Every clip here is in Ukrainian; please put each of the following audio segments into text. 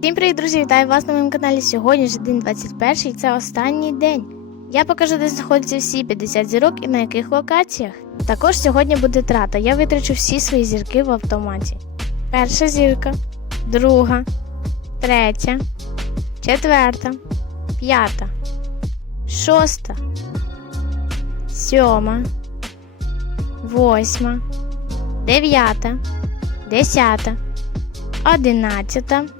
Привіт, друзі! Вітаю вас на моєму каналі. Сьогодні ж день 21 і це останній день. Я покажу, де знаходяться всі 50 зірок і на яких локаціях. Також сьогодні буде трата. Я витрачу всі свої зірки в автоматі. Перша зірка, друга, третя, четверта, п'ята, шоста, сьома, восьма, дев'ята, десята, одинадцята.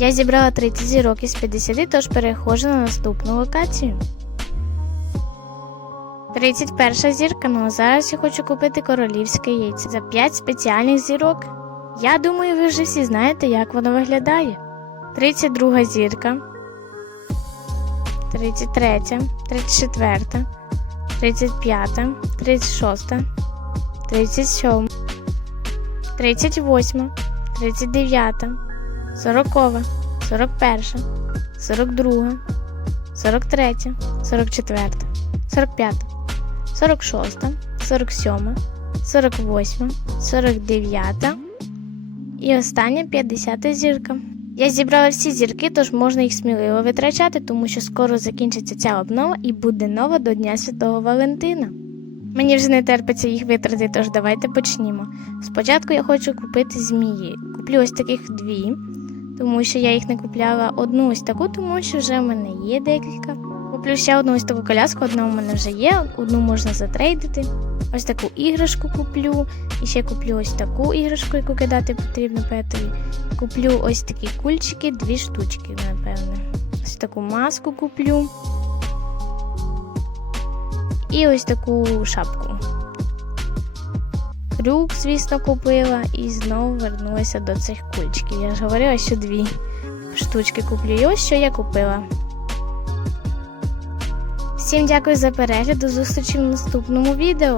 Я зібрала 30 зірок із 50, тож переходжу на наступну локацію. 31 зірка, ну а зараз я хочу купити королівське яйце за 5 спеціальних зірок. Я думаю, ви вже всі знаєте, як воно виглядає. 32 зірка, 33, 34, 35, 36, 37, 38, 39. 40, 41, 42, 43, 44, 45, 46, 47, 48, 49 і остання 50 зірка. Я зібрала всі зірки, тож можна їх сміливо витрачати, тому що скоро закінчиться ця обнова і буде нова до Дня Святого Валентина. Мені вже не терпиться їх витратити, тож давайте почнімо. Спочатку я хочу купити змії. Куплю ось таких дві, тому що я їх не купляла одну ось таку, тому що вже в мене є декілька. Куплю ще одну ось таку коляску, одна у мене вже є, одну можна затрейдити. Ось таку іграшку куплю. І ще куплю ось таку іграшку, яку кидати потрібно петові. Куплю ось такі кульчики, дві штучки, напевне. Ось таку маску куплю. І ось таку шапку. Крюк, звісно, купила і знову вернулася до цих кульчиків. Я ж говорила, що дві штучки куплю. І ось що я купила. Всім дякую за перегляд. До зустрічі в наступному відео.